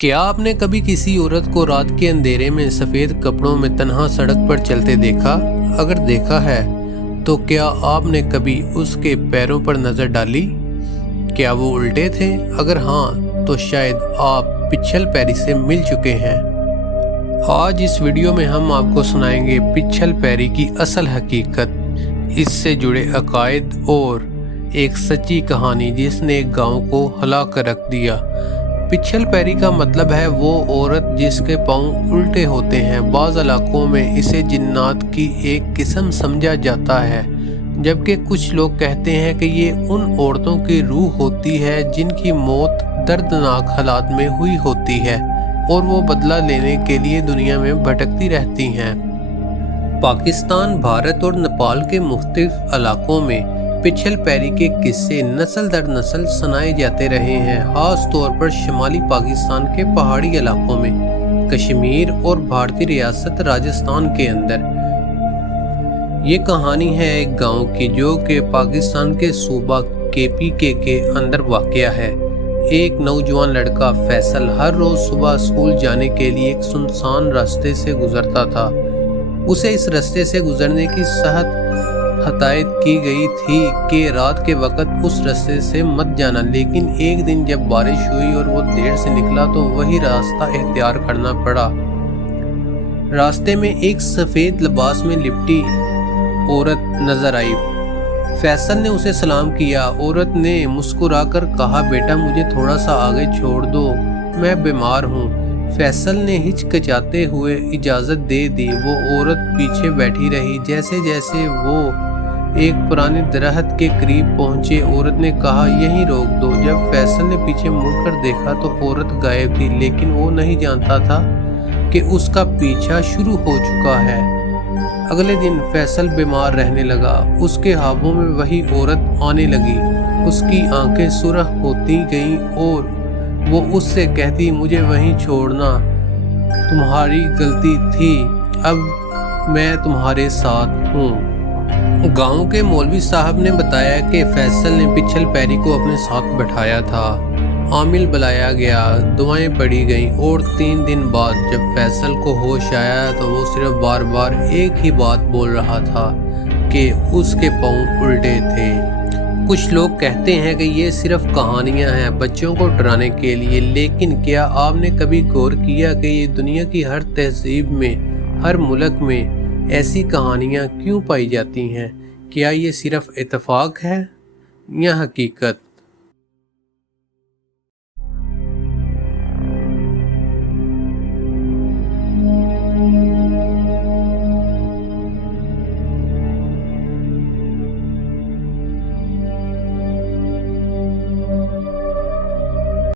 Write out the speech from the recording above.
کیا آپ نے کبھی کسی عورت کو رات کے اندھیرے میں سفید کپڑوں میں تنہا سڑک پر چلتے دیکھا؟ اگر دیکھا ہے تو کیا آپ نے کبھی اس کے پیروں پر نظر ڈالی؟ کیا وہ الٹے تھے؟ اگر ہاں تو شاید آپ پچھل پیری سے مل چکے ہیں۔ آج اس ویڈیو میں ہم آپ کو سنائیں گے پچھل پیری کی اصل حقیقت، اس سے جڑے عقائد اور ایک سچی کہانی جس نے ایک گاؤں کو ہلا کر رکھ دیا۔ پچھل پیری کا مطلب ہے وہ عورت جس کے پاؤں الٹے ہوتے ہیں۔ بعض علاقوں میں اسے جنات کی ایک قسم سمجھا جاتا ہے، جبکہ کچھ لوگ کہتے ہیں کہ یہ ان عورتوں کی روح ہوتی ہے جن کی موت دردناک حالات میں ہوئی ہوتی ہے اور وہ بدلہ لینے کے لیے دنیا میں بھٹکتی رہتی ہیں۔ پاکستان، بھارت اور نیپال کے مختلف علاقوں میں پچھل پیری کے قصے نسل در نسل سنائے جاتے رہے ہیں، خاص طور پر شمالی پاکستان کے پہاڑی علاقوں میں، کشمیر اور بھارتی ریاست راجستھان کے اندر۔ یہ کہانی ہے ایک گاؤں کی جو کہ پاکستان کے صوبہ KPK کے اندر واقع ہے۔ ایک نوجوان لڑکا فیصل ہر روز صبح اسکول جانے کے لیے ایک سنسان راستے سے گزرتا تھا۔ اسے اس راستے سے گزرنے کی سخت ہدایت کی گئی تھی کہ رات کے وقت اس راستے سے مت جانا، لیکن ایک دن جب بارش ہوئی اور وہ دیر سے نکلا تو وہی راستہ اختیار کرنا پڑا۔ راستے میں ایک سفید لباس میں لپٹی عورت نظر آئی۔ فیصل نے اسے سلام کیا۔ عورت نے مسکرا کر کہا، بیٹا مجھے تھوڑا سا آگے چھوڑ دو، میں بیمار ہوں۔ فیصل نے ہچکچاتے ہوئے اجازت دے دی۔ وہ عورت پیچھے بیٹھی رہی۔ جیسے جیسے وہ ایک پرانے درخت کے قریب پہنچے، عورت نے کہا، یہیں روک دو۔ جب فیصل نے پیچھے مڑ کر دیکھا تو عورت غائب تھی، لیکن وہ نہیں جانتا تھا کہ اس کا پیچھا شروع ہو چکا ہے۔ اگلے دن فیصل بیمار رہنے لگا۔ اس کے خوابوں میں وہی عورت آنے لگی۔ اس کی آنکھیں سرخ ہوتی گئیں اور وہ اس سے کہتی، مجھے وہیں چھوڑنا تمہاری غلطی تھی، اب میں تمہارے ساتھ ہوں۔ گاؤں کے مولوی صاحب نے بتایا کہ فیصل نے پچھل پیری کو اپنے ساتھ بٹھایا تھا۔ عامل بلایا گیا، دعائیں پڑھی گئیں اور 3 دن بعد جب فیصل کو ہوش آیا تو وہ صرف بار بار ایک ہی بات بول رہا تھا کہ اس کے پاؤں الٹے تھے۔ کچھ لوگ کہتے ہیں کہ یہ صرف کہانیاں ہیں بچوں کو ڈرانے کے لیے، لیکن کیا آپ نے کبھی غور کیا کہ یہ دنیا کی ہر تہذیب میں، ہر ملک میں ایسی کہانیاں کیوں پائی جاتی ہیں؟ کیا یہ صرف اتفاق ہے یا حقیقت؟